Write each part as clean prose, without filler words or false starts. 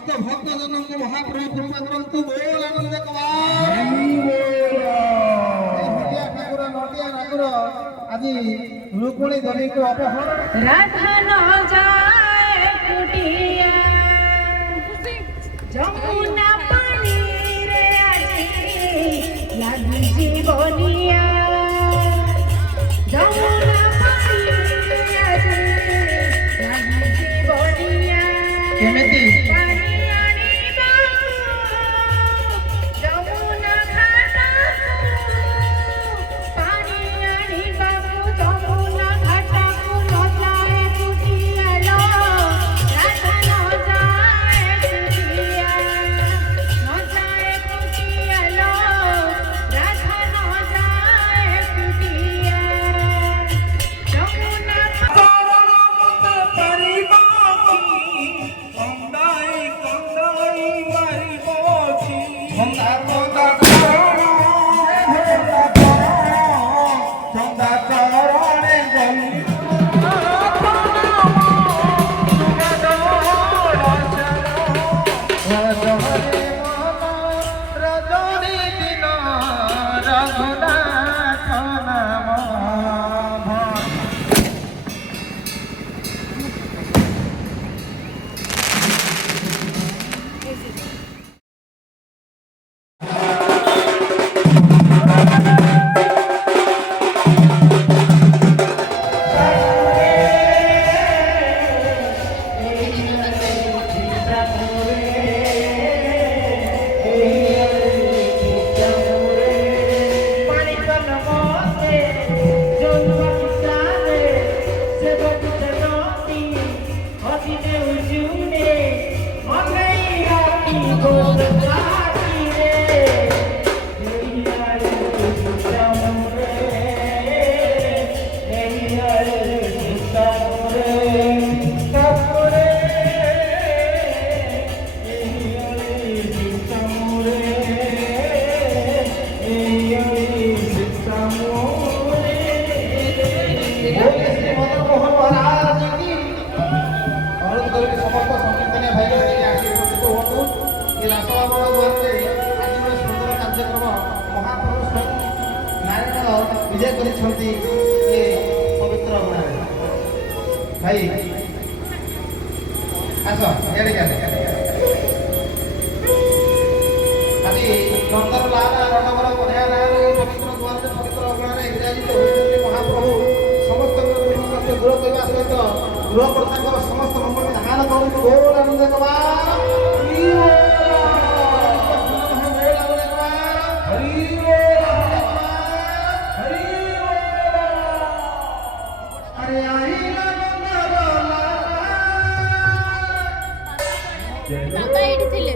समस्त भक्तजनों को महाप्रभु कृपा करंतु बोल आनंद ठाकुर नटिया ठाकुर आज रुक्मिणी देवी को अपहरण राधा न जाए कुटिया जमुना पानी रे आजी लागी जीवनिया जमुना पानी रे आजी लागी जीवनिया केमिति पानी आनी बाबू जमुना घाटा पानी आनी बाबू जमुना घाटा को न जाए कुटिया लो राधा न जाए कुटिया न जाए कुटिया लो राधा न जाए कुटिया जमुना विजय करिछंती ए पवित्र गुणारे भाई आसो एडी गाले आदि डॉक्टर लाला रटवर बढिया नार पवित्र गुणारे पवित्र गुणारे विराजित होइछंती महाप्रभु समस्त कष्ट दूर करबा सहित गृह प्रधानकर समस्त मंगल ध्यान करंतु बोल आनंद कबा काका एडी थिले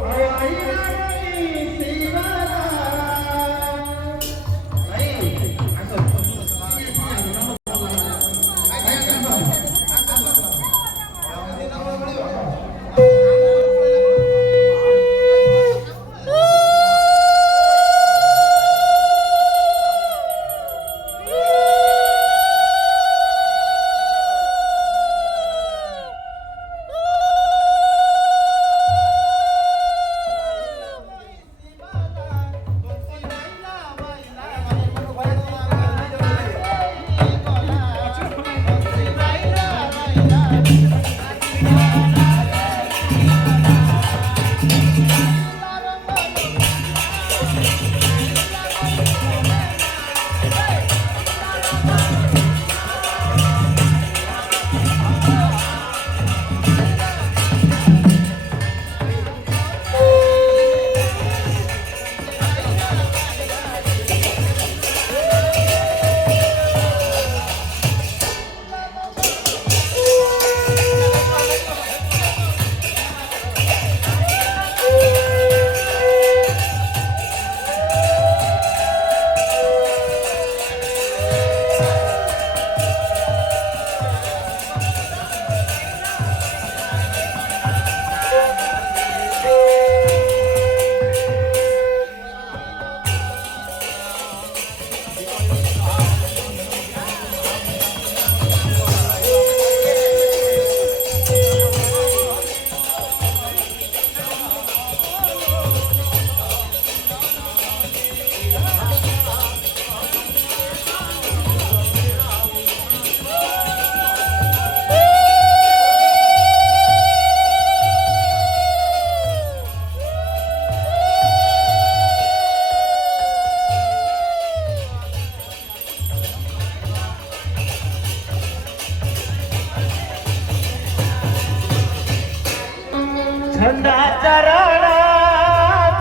छंदा चरण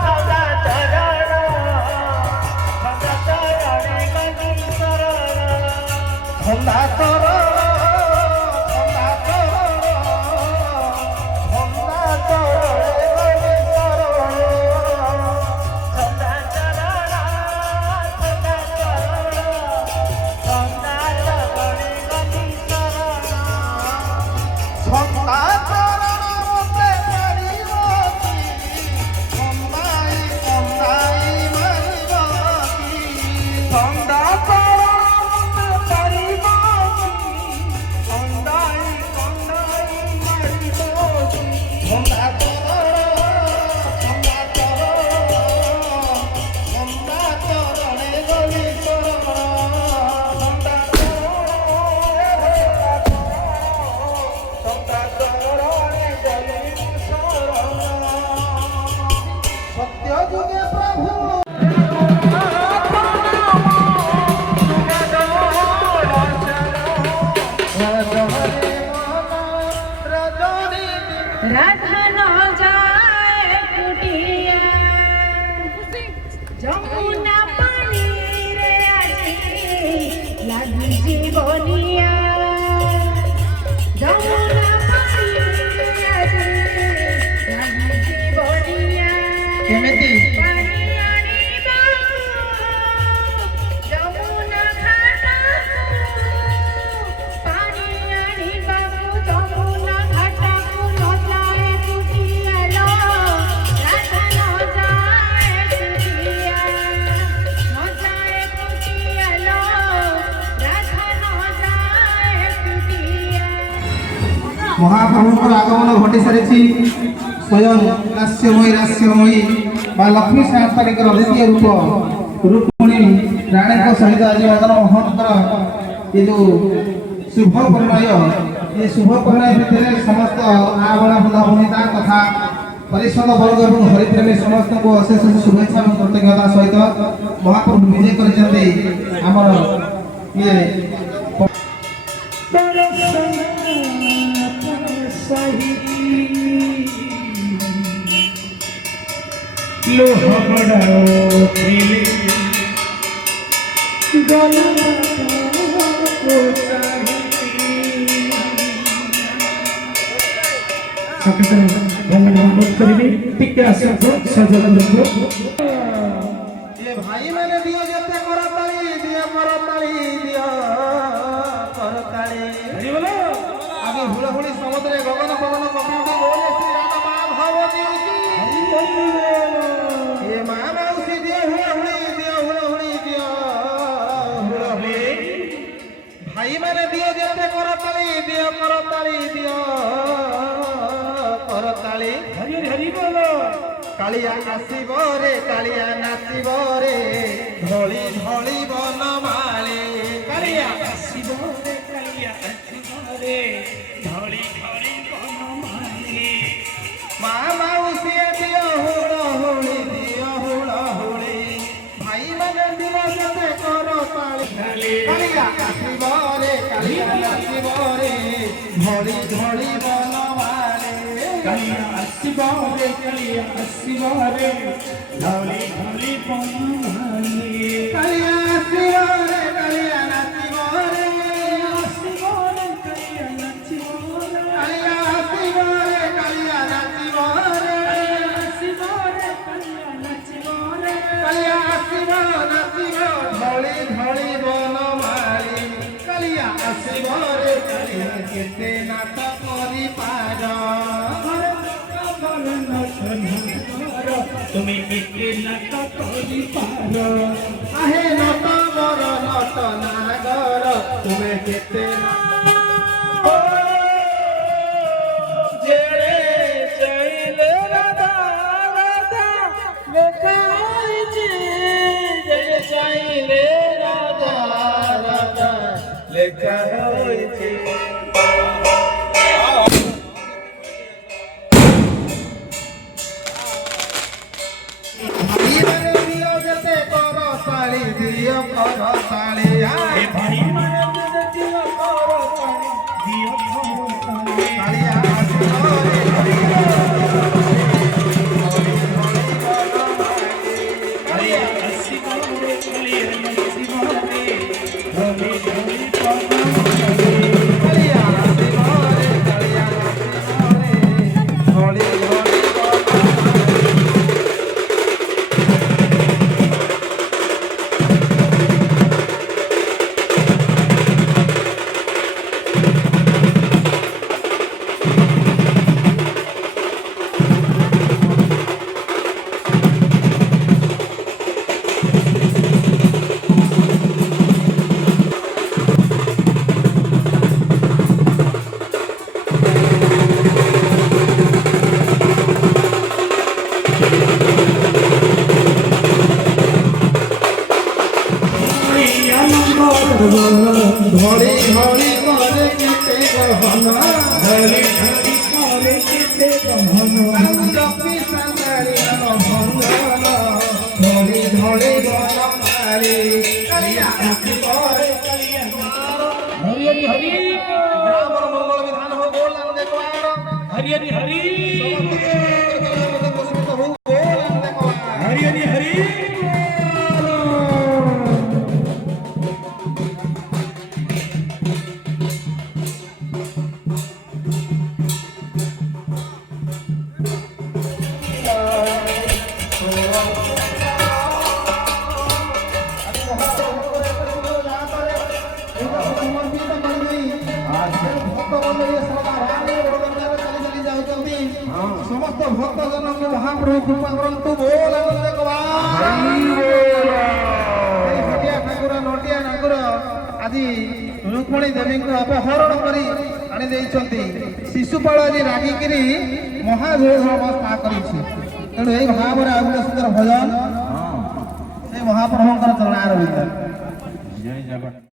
छंदा चरण छंदा चरण गणी शरण छंदा चरण छंदा चरण छंदा चरण गणी शरण छंदा चरण छंदा चरण छंदा चरण गणी शरण छंदा चरण मते पारिबो की छंदाई छंदाई मारिबो की छंदा चरण मते पारिबो की छंदाई छंदाई मारिबो की छंदा चरण छंदा चरण छंदा चरण गणी शरण छंदा सत्य जुगे प्रभु राधा न जाए कुटिया जमुना पानी रे आजी लागी जीवनिया जमुना पानी रे आजी लागी जीवनिया केमिति पानी आनिबा जमुना घाटाकू पानी आनिबा जमुना घाटाकू न जाए कुटिया राधा न जाए कुटिया न जाए कुटिया राधा न जाए कुटिया महाप्रभुଙ୍କର आगमन घटी ସାରିଛି ସ୍ୱୟଂ ରାସ୍ୟମୟୀ ବା ଲକ୍ଷ୍ମୀ ସାଂସ୍ଥାନିକର ଦ୍ୱିତୀୟ ରୂପ ରୁକ୍ମିଣୀ ରାଣୀଙ୍କ ସହିତ ଆଜି ମଦନ ମୋହନଙ୍କର ଏ ଯେଉଁ ଶୁଭ ପରିଣୟ ଏ ଶୁଭ ପରିଣୟ ଭିତରେ ସମସ୍ତ ଆବଳା ବୃଦ୍ଧା ବନିତା ତଥା ପରିଷଦ ବର୍ଗ ଏବଂ ହରିପ୍ରେମୀ ସମସ୍ତଙ୍କୁ ଅଶେଷ ଶୁଭେଚ୍ଛା ଏବଂ କୃତଜ୍ଞତା ସହିତ ମହାପ୍ରଭୁ ବିଜେ କରିଛନ୍ତି ଆମର ଇଏ भाई मैंने दियो जते करताली दियो करताली आगे हुलहुली समुद्रे गगन पवन पक्षी बोले श्री राधा माधव जी की ये मां मौसी दियो हुलहुली दियो हुलहुली भाई मैंने दियो जते करताली दियो करताली हरि हरि बोलो कालिया आसीब रे कालिया नाचिब रे धोली धोली बनमाली कालिया आसिब रे कालिया आसिब रे धड़ी धड़ी बनमाली मा माउसी दियो हुलहुली भाई मन दियो जते करताली कालिया आसीब रे कालिया नाचिब रे धोली धोली बनमाली कालिया आसिब रे कालिया आसिब रे धड़ी धड़ी बनमाली कालिया आसीब रे कालिया नाचिब रे आसिब रे कालिया नाचिब रे कालिया आसीब रे कालिया नाचिब रे आसिब रे कालिया नाचिब रे कालिया आसीब नाचिब धड़ी धड़ी बनमाली कालिया आसीब रे कालिया केते नाट करि पार তুমি কেতে নাট করি পার आहे नट बर नट नागर तुमे केते जेरे चाइले राधा राधा লেখা হয়েছে जेरे चाइले राधा राधा लेखा होइছে भाई मैंने दियो जते करताली दियो करताली ভাই মায়া দিও করো ଆଉ ଜପି ସାନ୍ତାଳି ଭଞ୍ଜନ ଧଳି ଧଳି ବନ ପାଳି କାଳିଆ ଆସିବ ରେ କାଳିଆ हरि हरि हरि ଆମର ମଙ୍ଗଳ ବିଧାନ ହଉ ବୋଲ ନାମ ଦେଖବାର हरि हरि हरि ପୁଷ୍ପିତ ହଉ ବୋଲ ନାମ ଦେଖବାର हरि हरि हरि ସମସ୍ତ ଭକ୍ତ ଜନଙ୍କୁ ମହାପ୍ରଭୁ କୃପା କରନ୍ତୁ ବୋଲ ହଟିଆ ଠାକୁର ନଟିଆ ଠାକୁର ଆଜି ରୁକ୍ମଣୀ ଦେବୀଙ୍କୁ ଅପହରଣ କରି ଆଣି ଦେଇଛନ୍ତି। ଶିଶୁପାଳ ଆଜି ରାଗିକିରି ମହାଧୂଳି କରିଛି। ତେଣୁ ଏଇ ଭାବରେ ଆଉ ଗୋଟେ ସୁନ୍ଦର ଭଜନ ସେ ମହାପ୍ରଭୁଙ୍କର ଚରଣାର ଭିତରେ। जय जगन्नाथ।